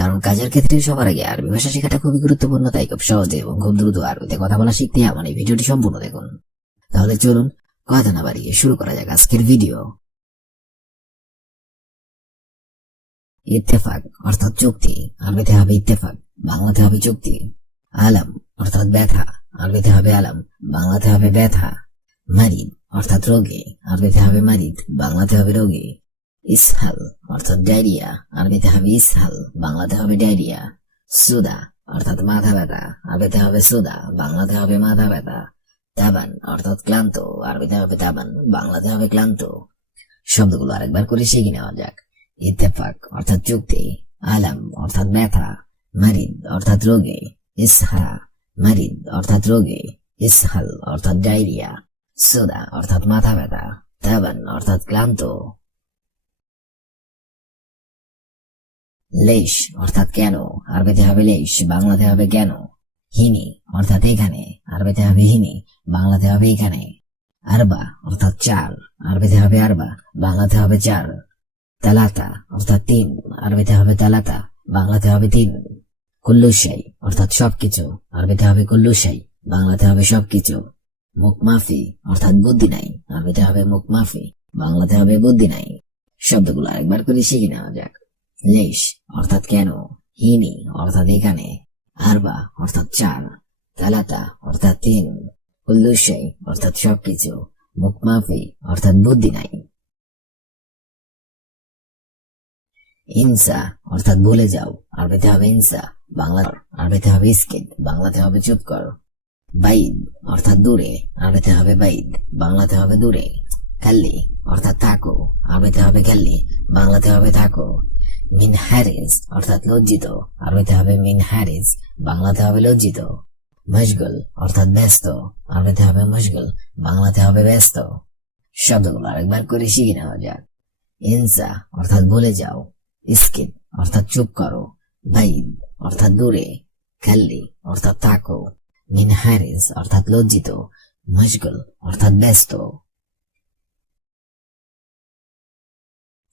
কারণ কাজের ক্ষেত্রে সবার আগে আরবি ভাষা শেখাটা খুবই গুরুত্বপূর্ণ, তাই খুব সহজে এবং খুব দ্রুত আরবিতে কথা বলা শিখতে আমার এই ভিডিওটি সম্পূর্ণ দেখুন। তাহলে চলুন কথা না বাড়িয়ে শুরু করা যাক আজকের ভিডিও। ইত্তেফাক অর্থাৎ চুক্তি, আরবিতে হবে ইত্তেফাক, বাংলাতে হবে চুক্তি। আলাম অর্থাৎ ব্যথা, আরবিতে হবে আলাম, বাংলাতে হবে ব্যথা। মারিদ অর্থাৎ রোগী, আরবিতে হবে মারিদ, বাংলাতে হবে রোগী। ইসহাল অর্থাৎ ডায়রিয়া, আরবিতে হবে ইসহাল, বাংলাতে হবে ডায়রিয়া। সুদা অর্থাৎ মাথা ব্যথা, আরবিতে হবে সুদা, বাংলাতে হবে মাথা ব্যথা। তাবান অর্থাৎ ক্লান্ত, আরবিতে হবে তাবান, বাংলাতে হবে ক্লান্ত। শব্দগুলো আরেকবার করে শিখে নেওয়া যাক। ইত্তেফাক অর্থাৎ চুক্তি, আলাম অর্থাৎ ব্যথা, মারিদ অর্থাৎ রোগী, ইসহা মারিদ অর্থাৎ রোগী, ইসহাল অর্থাৎ ডায়রিয়া, সুদা অর্থাৎ মাথা ব্যথা, তাবান অর্থাৎ ক্লান্ত। লেশ অর্থাৎ কেন, আরবিতে হবে লেশ, বাংলাতে হবে কেন। হিনি অর্থাৎ এখানে, আরবিতে হবে হিনি, বাংলাতে হবে এখানে। আরবা অর্থাৎ চার, আরবিতে হবে আরবা, বাংলাতে হবে চার। তালাতা অর্থাৎ তিন, আরবিতে হবে তালাতা, বাংলাতে হবে তিন। কুল্লুশাই অর্থাৎ সবকিছু, আরবিতে হবে কুল্লুশাই, বাংলাতে হবে সবকিছু। মুখমাফি অর্থাৎ বুদ্ধি নাই, আরবিতে হবে মুখমাফি, বাংলাতে হবে বুদ্ধি নাই। শব্দগুলো আরেকবার করে শিখে নেওয়া যাক। লেশ অর্থাৎ কেন, হিনি অর্থাৎ এখানে, আরবা অর্থাৎ চার, তালাতা অর্থাৎ তিন, কুল্লুশাই অর্থাৎ সবকিছু, মুখমাফি অর্থাৎ বুদ্ধি নাই। ইনসা অর্থাৎ ভুলে যাও, আরবিতে হবে ইনসা, বাংলা আরবিতে হবে ইসকিত, বাংলাতে হবে চুপ কর। বাইদ অর্থাৎ দূরে, আরবিতে হবে বাইদ, বাংলাতে হবে দূরে। কাল্লি অর্থাৎ থাকো, আরবিতে হবে কাল্লি, বাংলাতে হবে থাকো। মিন হ্যারিজ অর্থাৎ লজ্জিত, আরবিতে হবে মিন হ্যারিজ, বাংলাতে হবে লজ্জিত। মশগুল অর্থাৎ ব্যস্ত, আরবিতে হবে মশগুল, বাংলাতে হবে ব্যস্ত। শব্দগুলো আরেকবার করে শিখে নেওয়া যাক। ইনসা অর্থাৎ ভুলে যাও, ইসকিত অর্থাৎ চুপ করো, বাইদ অর্থাৎ দূরে, কাল্লি অর্থাৎ থাকো, মিন হ্যারিজ অর্থাৎ লজ্জিত, মশগুল অর্থাৎ ব্যস্ত।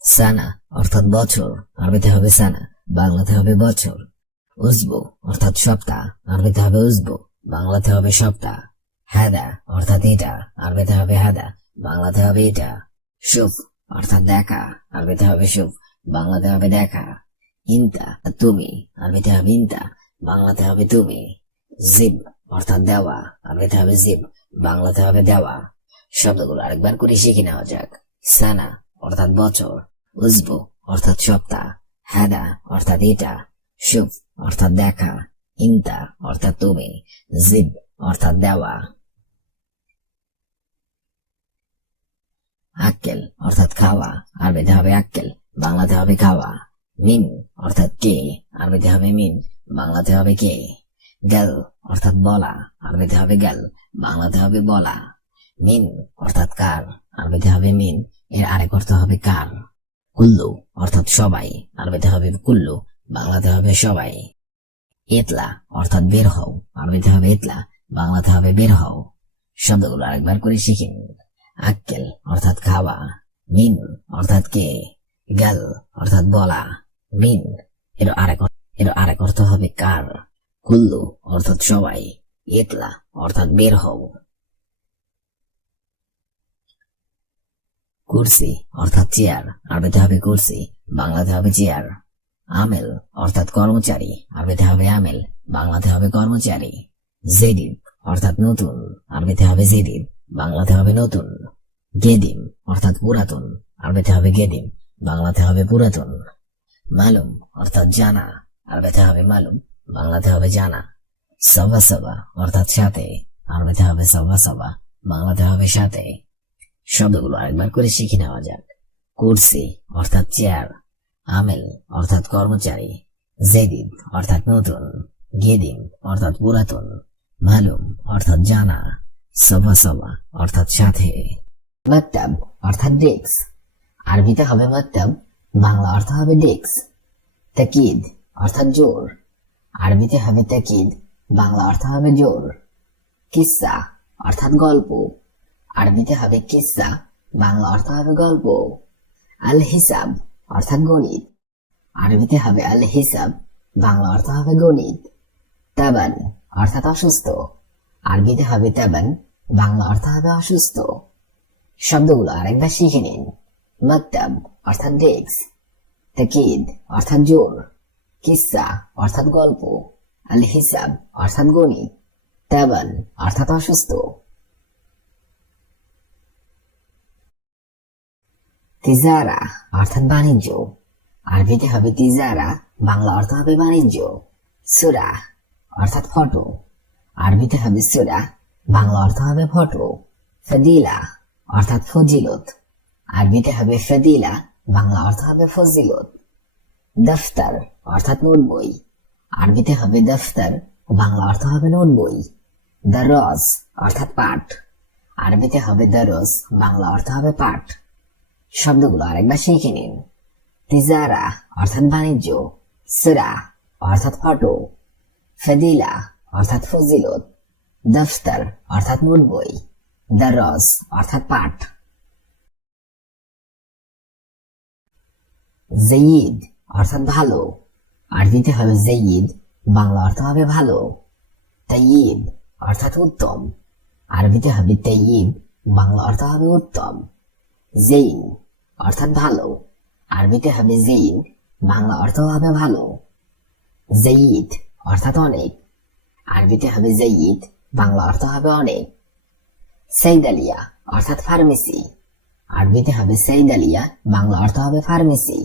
সানা অর্থাৎ বছর, আরবিতে হবে সানা, বাংলাতে হবে বছর। উজবু অর্থাৎ সপ্তাহ, আরবিতে হবে উজবু, বাংলাতে হবে সপ্তাহ। হাদা অর্থাৎ এটা, আরবিতে হবে হাদা, বাংলাতে হবে এটা। শুভ অর্থাৎ দেখা, আরবিতে হবে শুভ, বাংলাতে হবে দেখা। ইনতা তুমি, আরবিতে হবে ইনতা, বাংলাতে হবে তুমি। জিব অর্থাৎ দেওয়া, আরবিতে হবে জিব, বাংলাতে হবে দেওয়া। শব্দগুলো আরেকবার করে শিখে নেওয়া যাক। সানা অর্থাৎ বছর, উজবু অর্থাৎ সপ্তাহ, হাদা অর্থাৎ এটা, শুভ অর্থাৎ দেখা, ইনতা অর্থাৎ তুমি, জিব অর্থাৎ দেওয়া। আক্কেল অর্থাৎ খাওয়া, আরবিতে হবে আক্কেল, বাংলাতে হবে খাওয়া। মিন অর্থাৎ কে, আরবিতে হবে মিন, বাংলাতে হবে কে। গেল অর্থাৎ বলা, আরবিতে হবে গেল, বাংলাতে হবে বলা। মিন অর্থাৎ কার, আরবিতে হবে মিন, এর আরেক অর্থ হবে কার। কুল্লু অর্থাৎ সবাই, আরবিতে হবে কুল্লু, বাংলাতে হবে সবাই। ইতলা অর্থাৎ বের হও, আরবিতে হবে ইতলা, বাংলাতে হবে বের হও। শব্দগুলো আরেকবার করে শিখিন। আক্কেল অর্থাৎ খাওয়া, মিন অর্থাৎ কে, গেল অর্থাৎ বলা, মিন এর আরেক অর্থ হবে কার, কুল্লু অর্থাৎ সবাই, ইতলা অর্থাৎ বের হও। কুরসি অর্থাৎ চেয়ার, আরবিতে হবে কুরসি, বাংলাতে হবে চেয়ার। আমেল অর্থাৎ কর্মচারী, আরবিতে হবে আমেল, বাংলাতে হবে কর্মচারী। জেডিদ অর্থাৎ নতুন, আরবিতে হবে জেডিদ, বাংলাতে হবে নতুন। গেদিম অর্থাৎ পুরাতন, আরবিতে হবে গেদিম, বাংলাতে হবে পুরাতন। মালুম অর্থাৎ জানা, আরবিতে হবে মালুম, বাংলাতে হবে জানা। সবা সবা অর্থাৎ সাথে, আরবিতে হবে সবা সবা, বাংলাতে হবে সাথে। শব্দগুলো আরেকবার করে শিখে নেওয়া যাক। কুরসি অর্থাৎ চেয়ার, আমেল অর্থাৎ কর্মচারী, জেদিদ অর্থাৎ নতুন, গেদিম অর্থাৎ পুরাতন, মালুম অর্থাৎ জানা, সবা সবা অর্থাৎ সাথে। মাকতাব অর্থাৎ ডেস্ক, আরবিতে হবে মাকতাব, বাংলা অর্থ হবে ডেস্ক। তাকিদ অর্থাৎ জোর, আরবিতে হবে তাকিদ, বাংলা অর্থ হবে জোর। কিসসা অর্থাৎ গল্প, আরবিতে হবে কিসসা, বাংলা অর্থ হবে গল্প। আল হিসাব অর্থাৎ গণিত, আরবিতে হবে আল হিসাব, বাংলা অর্থ হবে গণিত। তাবান অর্থাৎ অসুস্থ, আরবিতে হবে তাবান, বাংলা অর্থ হবে অসুস্থ। শব্দগুলো আরেকবার শিখে নিন। মাকতাব অর্থাৎ ডেস্ক, তাকিদ অর্থাৎ জোর, কিসসা অর্থাৎ গল্প, আল হিসাব অর্থাৎ গণিত, তাবান অর্থাৎ অসুস্থ। তিজারা অর্থাৎ বাণিজ্য, আরবিতে হবে তিজারা, বাংলা অর্থ হবে বাণিজ্য। সূরা অর্থাৎ ফটো, আরবিতে হবে সূরা, বাংলা অর্থ হবে ফটো। ফাদিলা অর্থাৎ ফজিলত, আরবিতে হবে ফাদিলা, বাংলা অর্থ হবে ফজিলত। দফতর অর্থাৎ নোট বই, আরবিতে হবে দফতর, বাংলা অর্থ হবে নোট বই। দরজ অর্থাৎ পাঠ, আরবিতে হবে দরজ, বাংলা অর্থ হবে পাঠ। শব্দগুলো আরেকবার শিখে নিন। তিজারা অর্থাৎ বাণিজ্য, সূরা অর্থাৎ ফটো, ফাদিলা অর্থাৎ ফজিলত, দফতর অর্থাৎ নোট বই, দরজ অর্থাৎ পাঠ। জাইয়িদ অর্থাৎ ভালো, আরবিতে হবে জাইয়িদ, বাংলা অর্থ হবে ভালো। তাইয়িব অর্থাৎ উত্তম, আরবিতে হবে তাইয়িব, বাংলা অর্থ হবে উত্তম। জৈন অর্থাৎ ভালো, আরবিতে হবে জৈন, বাংলা অর্থ হবে ভালো। জাইয়িদ অর্থাৎ অনেক, আরবিতে হবে জাইয়িদ, বাংলা অর্থ হবে অনেক। সাইদালিয়া অর্থাৎ ফার্মেসি, আরবিতে হবে সাইদালিয়া, বাংলা অর্থ হবে ফার্মেসি।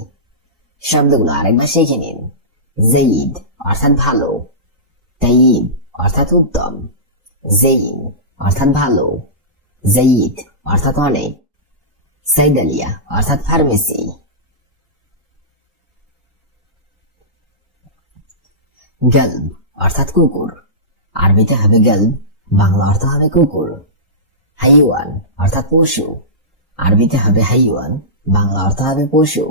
শব্দগুলো আরেকবার শিখে নিন। জাইয়িদ অর্থাৎ ভালো, তাইয়িব অর্থাৎ উত্তম, জৈন অর্থাৎ ভালো, জাইয়িদ অর্থাৎ অনেক, সাইদালিয়া অর্থাৎ ফার্মেসি। গল্ব অর্থাৎ কুকুর, আরবিতে হবে গল্ব, বাংলা অর্থ হবে কুকুর। হাইওয়ান অর্থাৎ পশু, আরবিতে হবে হাইওয়ান, বাংলা অর্থ হবে পশু।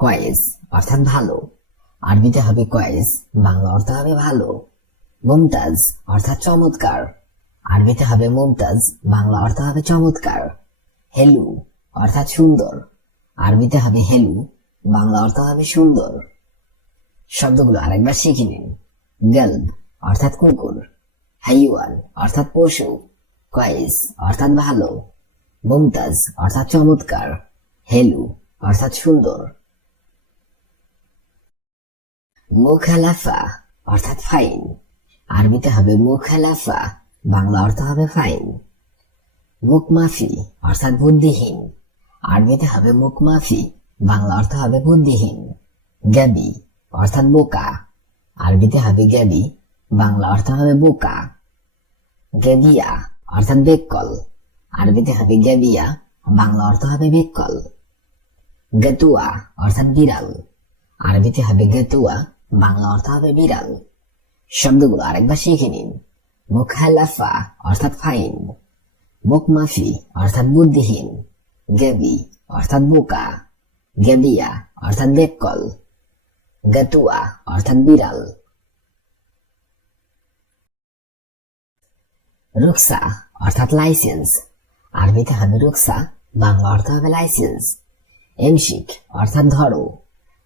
কয়েস অর্থাৎ ভালো, আরবিতে হবে কয়েস, বাংলা অর্থ হবে ভালো। মুমতাজ অর্থাৎ চমৎকার, আরবিতে হবে মুমতাজ, বাংলা অর্থ হবে চমৎকার। হেলু অর্থাৎ সুন্দর, আরবিতে হবে হেলু, বাংলা অর্থ হবে সুন্দর। শব্দগুলো আরেকবার শিখে নিন। গল্ব অর্থাৎ কুকুর, হাইওয়ান অর্থাৎ পশু, কয়েস অর্থাৎ ভালো, মুমতাজ অর্থাৎ চমৎকার, হেলু অর্থাৎ সুন্দর। মুখালাফা অর্থাৎ ফাইন, আরবিতে হবে মুখালাফা, বাংলা অর্থ হবে ফাইন। মুখমাফি অর্থাৎ বুদ্ধিহীন, আরবিতে হবে মুখমাফি, বাংলা অর্থ হবে বুদ্ধিহীন। গাবি অর্থাৎ বোকা, আরবিতে হবে গাবি, বাংলা অর্থ হবে বোকা। গেবিয়া অর্থাৎ বেককল, আরবিতে হবে গেবিয়া, বাংলা অর্থ হবে বেককল। গতুয়া অর্থাৎ বিড়াল, আরবিতে হবে গতুয়া, বাংলা অর্থ হবে বিড়াল। শব্দগুলো আরেকবার শিখে নিন। মুখালাফা অর্থাৎ ফাইন, মুখমাফি অর্থাৎ বুদ্ধিহীন, গেবি অর্থাৎ বোকা, গেবিয়া অর্থাৎ বেককল, গতুয়া অর্থাৎ বিড়াল। রুকসা অর্থাৎ লাইসেন্স, আরবিতে হবে রুকসা, বাংলা অর্থ হবে লাইসেন্স। এমশিক অর্থাৎ ধরো,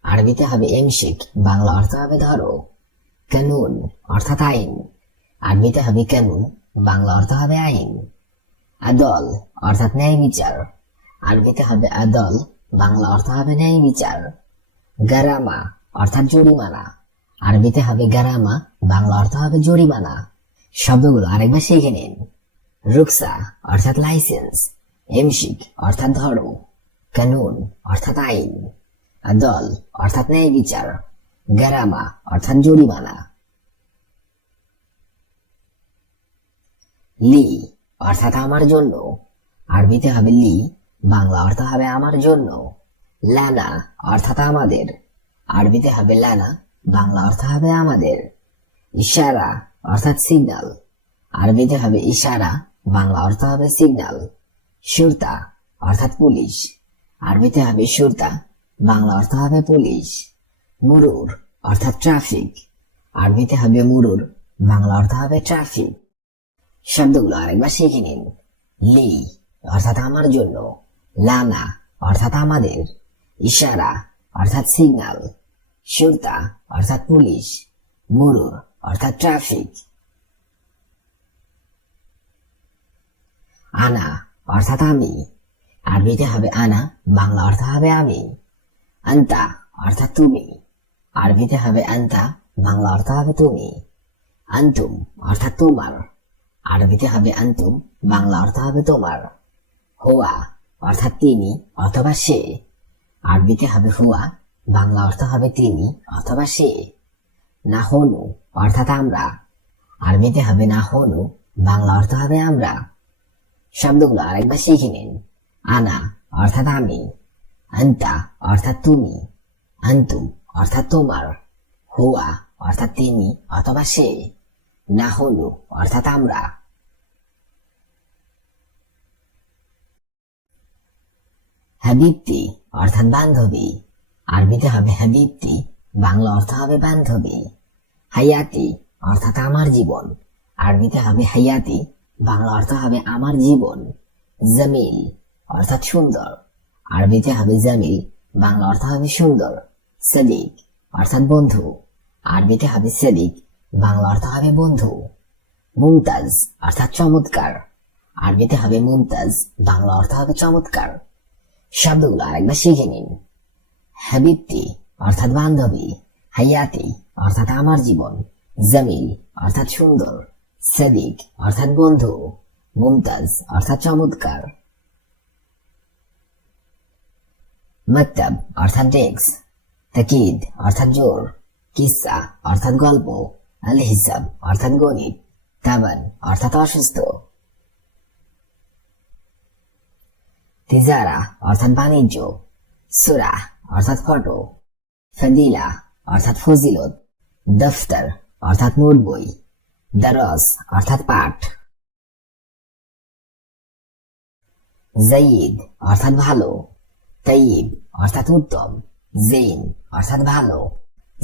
আরবিতে হবে এমশিক, বাংলা অর্থ হবে ধরো। কানুন অর্থাৎ আইন, আরবিতে হবে কানুন, বাংলা অর্থ হবে আইন। আদল অর্থাৎ ন্যায় বিচার, আরবিতে হবে আদল, বাংলা অর্থ হবে ন্যায় বিচার। গারামা অর্থাৎ জরিমানা, আরবিতে হবে গারামা, বাংলা অর্থ হবে জরিমানা। শব্দগুলো আরেকবার শিখে নিন। রুকসা অর্থাৎ লাইসেন্স, এমশিক অর্থাৎ ধরো, কানুন অর্থাৎ আইন, আদল অর্থাৎ ন্যায় বিচার, গারামা অর্থাৎ জরিমানা। লি অর্থাৎ আমার জন্য, আরবিতে হবে লি, বাংলা অর্থ হবে আমার জন্য। লানা অর্থাৎ আমাদের, আরবিতে হবে লানা, বাংলা অর্থ হবে আমাদের। ইশারা অর্থাৎ সিগন্যাল, আরবিতে হবে ইশারা, বাংলা অর্থ হবে সিগন্যাল। সুরতা অর্থাৎ পুলিশ, আরবিতে হবে সুরতা, বাংলা অর্থ হবে পুলিশ। মুরুর অর্থাৎ ট্রাফিক, আরবিতে হবে মুরুর, বাংলা অর্থ হবে ট্রাফিক। শব্দগুলো আরেকবার শিখে নিন। লি অর্থাৎ আমার জন্য, লানা অর্থাৎ আমাদের, ইশারা অর্থাৎ সিগন্যাল, শুরতা অর্থাৎ পুলিশ, মুরুর অর্থাৎ ট্রাফিক। আনা অর্থাৎ আমি, আরবিতে হবে আনা, বাংলা অর্থ হবে আমি। আন্তা অর্থাৎ তুমি, আরবিতে হবে আন্তা, বাংলা অর্থ হবে তুমি। আন্তুম অর্থাৎ তোমার, আরবিতে হবে আন্তুম, বাংলা অর্থ হবে তোমার। হুয়া অর্থাৎ তিনি অথবা সে, আরবিতে হবে হুয়া, বাংলা অর্থ হবে তিনি অথবা সে। নাহনু অর্থাৎ আমরা, আরবিতে হবে নাহনু, বাংলা অর্থ হবে আমরা। শব্দগুলো আরেকবার শিখে নিন। আনা অর্থাৎ আমি, আন্তা অর্থাৎ তুমি, আন্তুম অর্থাৎ তোমার, হুয়া অর্থাৎ তিনি অথবা সে, নাহনু অর্থাৎ আমরা। হাবিবতি অর্থাৎ বান্ধবী, আরবিতে হবে হাবিবতি, বাংলা অর্থ হবে বান্ধবী। হায়াতি অর্থাৎ আমার জীবন, আরবিতে হবে হায়াতি, বাংলা অর্থ হবে আমার জীবন। জামিল অর্থাৎ সুন্দর, আরবিতে হবে জামিল, বাংলা অর্থ হবে সুন্দর। সাদিক অর্থাৎ বন্ধু, আরবিতে হবে সাদিক, বাংলা অর্থ হবে বন্ধু। মুমতাজ অর্থাৎ চমৎকার, আরবিতে হবে মুমতাজ, বাংলা অর্থ হবে চমৎকার। শব্দগুলো আরেকবার শিখে নিন। হাবিবতি অর্থাৎ বান্ধবী, হায়াতি অর্থাৎ আমার জীবন, জামিল অর্থাৎ সুন্দর, সাদিক অর্থাৎ বন্ধু, মুমতাজ অর্থাৎ চমৎকার। মক্তব অর্থাৎ ডেস্ক, তাকিদ অর্থাৎ জোর, কিসসা অর্থাৎ গল্প, আল হিসাব অর্থাৎ গণিত, তাবান অর্থাৎ অসুস্থ। তিজারা অর্থাৎ বাণিজ্য, সুরা অর্থাৎ ফটো, ফদিলা অর্থাৎ ফজিলত, দফতর অর্থাৎ নোট বই, দরস অর্থাৎ পাঠ। জাইদ অর্থাৎ ভালো, তাইয়িব অর্থাৎ উত্তম, জৈন অর্থাৎ ভালো,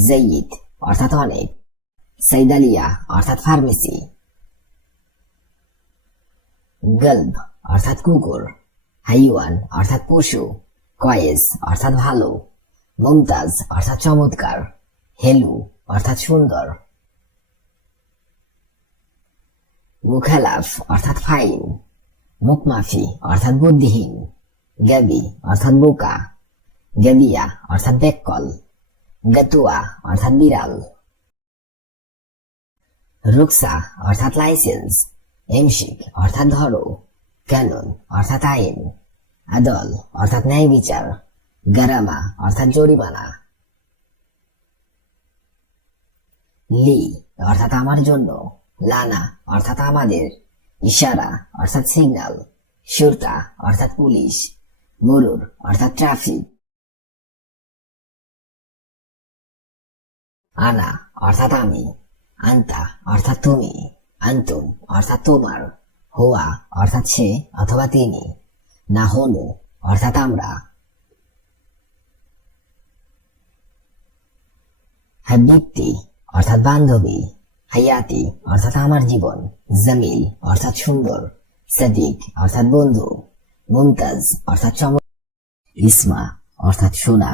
জাইদ অর্থাৎ অনেক, সাইদালিয়া অর্থাৎ ফার্মেসি। গলব অর্থাৎ কুকুর, হাইওয়ান অর্থাৎ পশু, কয়েস অর্থাৎ ভালো, মুমতাজ অর্থাৎ চমৎকার, হেলু অর্থাৎ সুন্দর। মুখালাফ অর্থাৎ ফাইন, মুখমাফি অর্থাৎ বুদ্ধিহীন, গাবি অর্থাৎ বোকা, গাবিয়া অর্থাৎ বেককল, গাতুয়া অর্থাৎ বিড়াল। রুকসা অর্থাৎ লাইসেন্স, এমশিক অর্থাৎ ধরো, কানুন অর্থাৎ আইন, আদল অর্থাৎ ন্যায় বিচার, গারামা অর্থাৎ জরিমানা। লি অর্থাৎ আমার জন্য, লানা অর্থাৎ আমাদের, ইশারা অর্থাৎ সিগন্যাল, শুরতা অর্থাৎ পুলিশ, মুরুর অর্থাৎ ট্রাফিক। আনা অর্থাৎ আমি, আন্তা অর্থাৎ তুমি, আন্তুম অর্থাৎ তোমার, হুয়া অর্থাৎ সে অথবা তিনি, নাহনু অর্থাৎ আমরা। হাবিবতি অর্থাৎ বান্ধবী, হায়াতি অর্থাৎ আমার জীবন, জামিল অর্থাৎ সুন্দর, সাদিক অর্থাৎ বন্ধু, মুমতাজ অর্থাৎ ইসমা অর্থাৎ সোনা,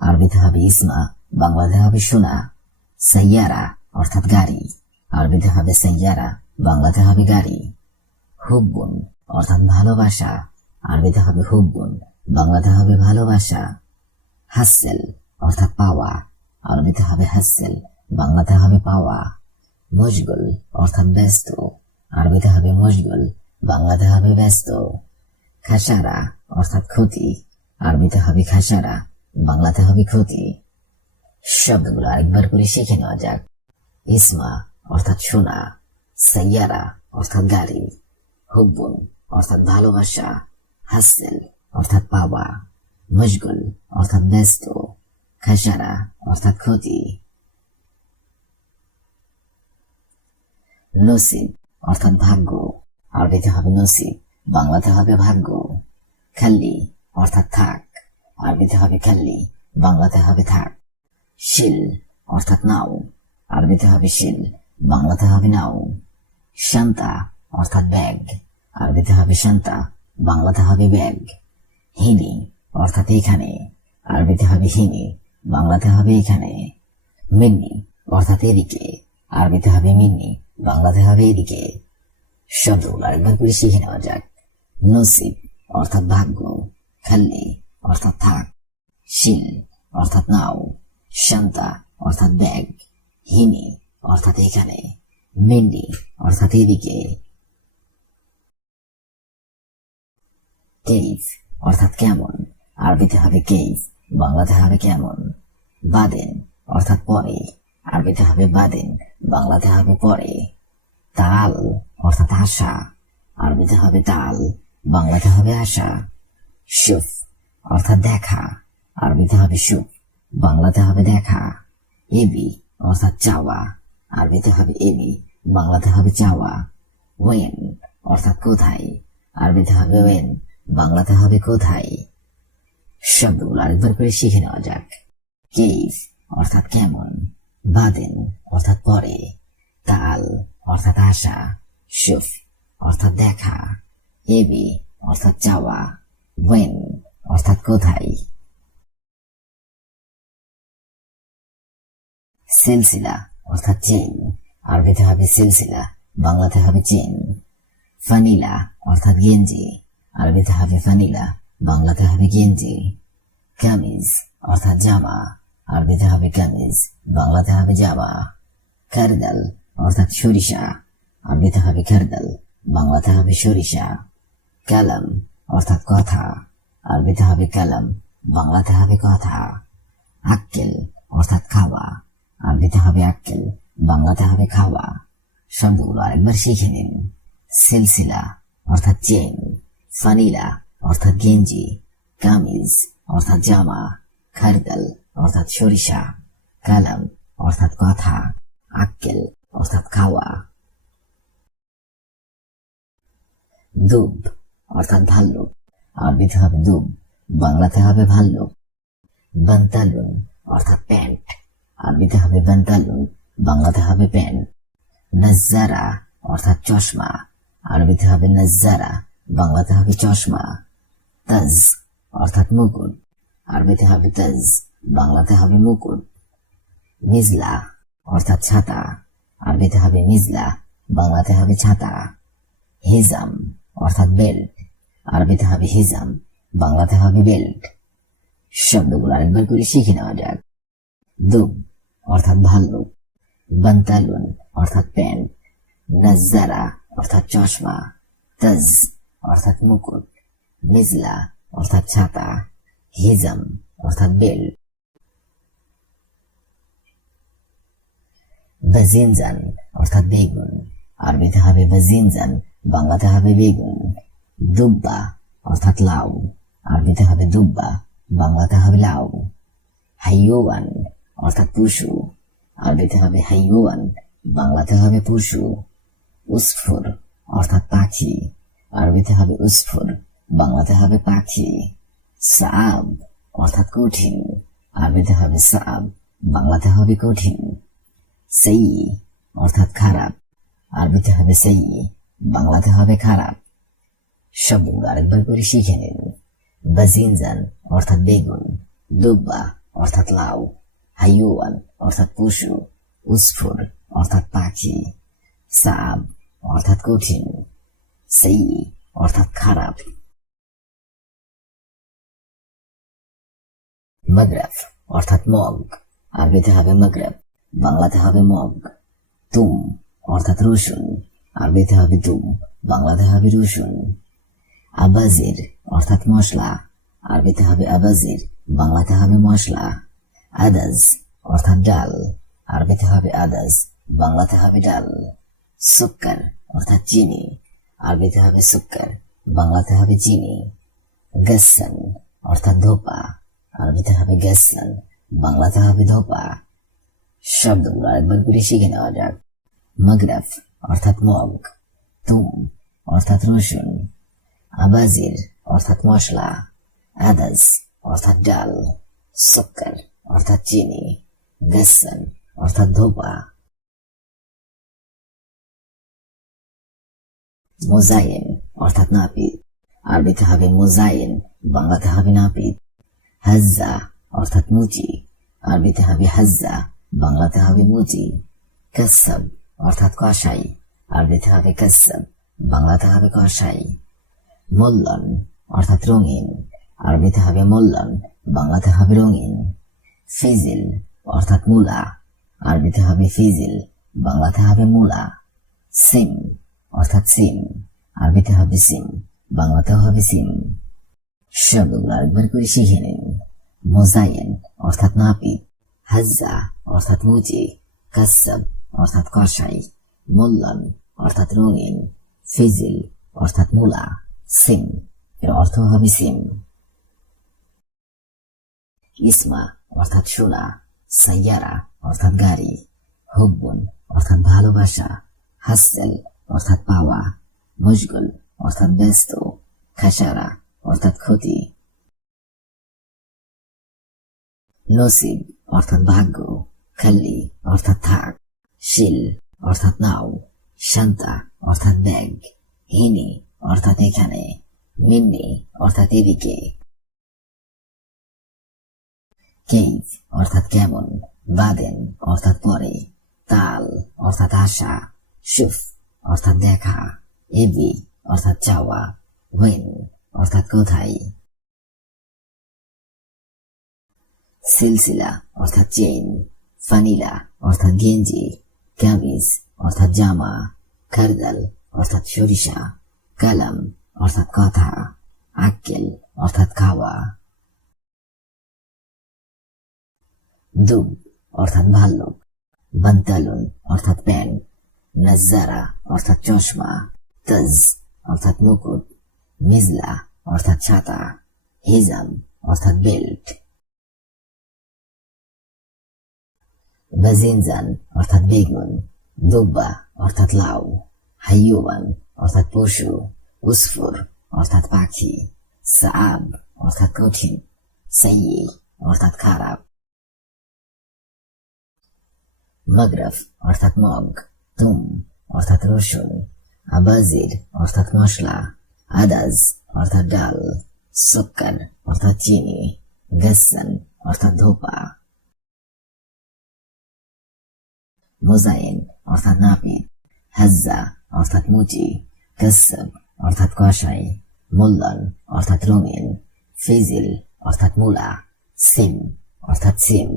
আরবিতে হবে ইসমা, বাংলাতে হবে সোনা। সাইয়ারা অর্থাৎ গাড়ি, আরবিতে হবে সাইয়ারা, বাংলাতে হবে গাড়ি। হুব্বুন অর্থাৎ ভালোবাসা, আরবিতে হবে হুব্বুন, বাংলাতে হবে ভালোবাসা। হাসেল অর্থাৎ পাওয়া, আরবিতে হবে হাসেল, বাংলাতে হবে পাওয়া। মশগুল অর্থাৎ ব্যস্ত, আরবিতে হবে মশগুল, বাংলাতে হবে ব্যস্ত। খাসারা অর্থাৎ ক্ষতি, আরবিতে হবে খাসারা, বাংলাতে হবে ক্ষতি। শব্দগুলো আরেকবার করে শিখে নেওয়া যাক। ইসমা অর্থাৎ সোনা, সাইয়ারা অর্থাৎ গাড়ি, হুব্বুন অর্থাৎ ভালোবাসা, হাসেল অর্থাৎ পাওয়া, মশগুল অর্থাৎ ব্যস্ত, খাসারা অর্থাৎ ক্ষতি। নসিব অর্থাৎ ভাগ্য, আরবিতে হবে নসিব, বাংলাতে হবে ভাগ্য। খাল্লি অর্থাৎ থাক, আরবিতে হবে খাল্লি, বাংলাতে হবে থাক। শিল অর্থাৎ নাও, আরবিতে হবে শিল, বাংলাতে হবে নাও। শান্তা অর্থাৎ ব্যাগ, আরবিতে হবে শান্তা, বাংলাতে হবে ব্যাগ। হিনি অর্থাৎ এখানে, আরবিতে হবে হিনি, বাংলাতে হবে এখানে। মিন্নি অর্থাৎ এদিকে, আরবিতে হবে মিন্নি, বাংলাতে হবে এদিকে। শব্দগুলো আরেকবার করে শিখে নেওয়া যাক। নসিব অর্থাৎ ভাগ্য, খাল্লি অর্থাৎ থাক, শিল অর্থাৎ নাও, শান্তা অর্থাৎ ব্যাগ, হিনি অর্থাৎ এখানে, মিন্নি অর্থাৎ এদিকে। কেইফ অর্থাৎ কেমন, আরবিতে হবে কেইফ, বাংলাতে হবে কেমন। বাদেন অর্থাৎ পরে, আরবিতে হবে বাদেন, বাংলাতে হবে পরে। তাল অর্থাৎ আশা, আরবিতে হবে তাল, বাংলাতে হবে আশা। শুফ অর্থাৎ দেখা, আরবিতে হবে শুফ, বাংলাতে হবে দেখা। এবি অর্থাৎ চাওয়া, আরবিতে হবে এবি, বাংলাতে হবে চাওয়া। ওয়েন অর্থাৎ কোথায়, আরবিতে হবে ওয়েন, বাংলাতে হবে কোথায়। শব্দগুলো আরেকবার করে শিখে নেওয়া যাক। কেইফ অর্থাৎ কেমন, বাদেন অর্থাৎ পরে, তাল অর্থাৎ আশা, শুফ অর্থাৎ দেখা, এবি অর্থাৎ চাওয়া, ওয়েন অর্থাৎ কোথায়। সিলসিলা অর্থাৎ চেইন, আরবিতে হবে সিলসিলা, বাংলাতে হবে চেইন। ফানিলা অর্থাৎ গেঞ্জি, আরবিতে হবে ফানিলা, বাংলাতে হবে গেঞ্জি। কামিজ অর্থাৎ জামা, আরবিতে হবে কামিজ, বাংলাতে হবে জামা। কারদাল অর্থাৎ সরিষা, আরবিতে হবে কারদাল, বাংলাতে হবে সরিষা। কালাম অর্থাৎ কথা, আরবিতে হবে কালাম, বাংলাতে হবে কথা। আক্কেল অর্থাৎ খাওয়া, আরবিতে হবে আক্কেল, বাংলাতে হবে খাওয়া। শব্দগুলো আরেকবার শিখে নিন। সিলসিলা অর্থাৎ চেইন, ফানিলা অর্থাৎ গেঞ্জি, কামিজ অর্থাৎ জামা, খারদাল অর্থাৎ সরিষা, কালাম অর্থাৎ কথা, আক্কেল অর্থাৎ খাওয়া। দুব অর্থাৎ ভাল্লুক, আরবিতে হবে দুব, বাংলাতে হবে ভাল্লুক। বান্তালুন অর্থাৎ প্যান্ট, আরবিতে হবে বান্তালুন, বাংলাতে হবে প্যান্ট। নজ্জারা অর্থাৎ চশমা, আরবিতে হবে নজ্জারা, বাংলাতে হবে চশমা। তাজ অর্থাৎ মুকুট, আরবিতে হবে তাজ, বাংলাতে হবে মুকুট। মিজলা অর্থাৎ ছাতা, আরবিতে হবে মিজলা, বাংলাতে হবে ছাতা। হিজাম অর্থাৎ বেল্ট, আরবিতে হবে হিজাম, বাংলাতে হবে বেল্ট। শব্দগুলো আরেকবার করে শিখে নেওয়া যাক। দুব অর্থাৎ ভাল্লুক, বান্তালুন অর্থাৎ প্যান্ট, নজ্জারা অর্থাৎ চশমা, তাজ অর্থাৎ মুকুট, মিজলা অর্থাৎ ছাতা, হিজাম অর্থাৎ বেল্ট। বাজিনজান অর্থাৎ বেগুন, আরবিতে হবে বাজিনজান, বাংলাতে হবে বেগুন। দুব্বা অর্থাৎ লাউ, আরবিতে হবে দুব্বা, বাংলাতে হবে লাউ। হাইওয়ান অর্থাৎ পশু, আরবিতে হবে হাইওয়ান, বাংলাতে হবে পশু। উসফুর অর্থাৎ পাখি, আরবিতে হবে উসফুর, বাংলাতে হবে পাখি। সাব অর্থাৎ কঠিন, আরবিতে হবে সাব, বাংলাতে হবে কঠিন। সেই অর্থাৎ খারাপ, আরবিতে হবে সেই, বাংলাতে হবে খারাপ। শব্দগুলো আরেকবার করে শিখে নিন। বাজিনজান অর্থাৎ বেগুন, দুব্বা অর্থাৎ লাউ, হাইওয়ান অর্থাৎ পশু, উসফুর অর্থাৎ পাখি, সাব অর্থাৎ কঠিন, সেই অর্থাৎ খারাপ। মগরব অর্থাৎ মগ, আরবিতে হবে মগরব, বাংলাতে হবে মগ। তুম অর্থাৎ রসুন, আরবিতে হবে তুম, বাংলাতে হবে রসুন। আবাজির অর্থাৎ মশলা, আরবিতে হবে আবাজির, বাংলাতে হবে মশলা। আদাজ অর্থাৎ ডাল, আরবিতে হবে আদাজ, বাংলাতে হবে ডাল। সুক্কার অর্থাৎ চিনি, আরবিতে হবে সুক্কার, বাংলাতে হবে চিনি। গাসান অর্থাৎ ধোপা, আরবিতে হবে গাসান, বাংলাতে হবে ধোপা। শব্দগুলো আরেকবার করে শিখে নেওয়া যাক। মগরব অর্থাৎ মগ, তুম অর্থাৎ রসুন, আবাজির অর্থাৎ মশলা, আদাজ অর্থাৎ ডাল, সুক্কার অর্থাৎ চিনি, গাসান অর্থাৎ ধোপা। মোজাইন অর্থাৎ নাপিত, আরবিতে হবে মোজাইন, বাংলাতে হবে নাপিত। হাজ্জা অর্থাৎ মুচি, আরবিতে হবে হাজ্জা, বাংলাতে হবে মুচি। কাসাব অর্থাৎ কষাই, আরবিতে হবে কাসাব, বাংলাতে হবে কষাই। মোল্লন অর্থাৎ রঙিন, আরবিতে হবে মোল্লন, বাংলাতে হবে রঙিন। ফিজিল অর্থাৎ মূলা, আরবিতে হবে ফিজিল, বাংলাতে হবে মূলা। সিম অর্থাৎ সিম, আরবিতে হবে সিম, বাংলাতে হবে সিম। শব্দগুলো আরেকবার করে শিখে নিন। মোজাইন অর্থাৎ নাপিত, হাজ্জা অর্থাৎ মুচি, কাসাব অর্থাৎ কষাই, মোল্লন অর্থাৎ রঙিন, ফিজিল অর্থাৎ মূলা, সিম এর অর্থ হবে সিম। ইসমা অর্থাৎ সোনা, সাইয়ারা অর্থাৎ গাড়ি, হুব্বুন অর্থাৎ ভালোবাসা, হাসেল অর্থাৎ পাওয়া, মুশগুল অর্থাৎ ব্যস্ত, খাসারা অর্থাৎ ক্ষতি। নসিব অর্থাৎ ভাগ্য, খাল্লি অর্থাৎ থাক, শিল অর্থাৎ নাও, শান্তা অর্থাৎ ব্যাগ, হিনি অর্থাৎ এখানে, মিন্নি অর্থাৎ এদিকে। কেইফ অর্থাৎ কেমন, বাদেন অর্থাৎ পরে, তাল অর্থাৎ আশা, শুফ অর্থাৎ দেখা, এবি অর্থাৎ চাওয়া, ওয়েন অর্থাৎ কোথায়। সিলসিলা অর্থাৎ চেইন, ফানিলা অর্থাৎ গেঞ্জি, কামিজ অর্থাৎ জামা, খারদাল অর্থাৎ সরিষা, কালাম অর্থাৎ কথা, আক্কেল অর্থাৎ খাওয়া। দুব অর্থাৎ ভাল্লুক, বান্তালুন অর্থাৎ প্যান্ট, নাজ্জারা অর্থাৎ চশমা, তাজ অর্থাৎ মুকুট, মিজলা অর্থাৎ ছাতা, হিজাম অর্থাৎ বেল্ট। বাজিনজান অর্থাৎ বেগুন, দুব্বা অর্থাৎ লাউ, হাইয়ুবান অর্থাৎ পশু, উসফুর অর্থাৎ পাখি, সাআব অর্থাৎ কঠিন, সাইয়্যি অর্থাৎ খারাপ। মাগরাফ অর্থাৎ মগ, তুম অর্থাৎ রসুন, আবাজির অর্থাৎ মশলা, আদাজ অর্থাৎ ডাল, সুক্কার অর্থাৎ চিনি, গাসান অর্থাৎ ধোপা। মোজাইন অর্থাৎ নাপিত, হাজ্জা অর্থাৎ মুচি, কাসাব অর্থাৎ কষাই, মোল্লন অর্থাৎ রঙিন, ফিজিল অর্থাৎ মূলা, সিম অর্থাৎ সিম।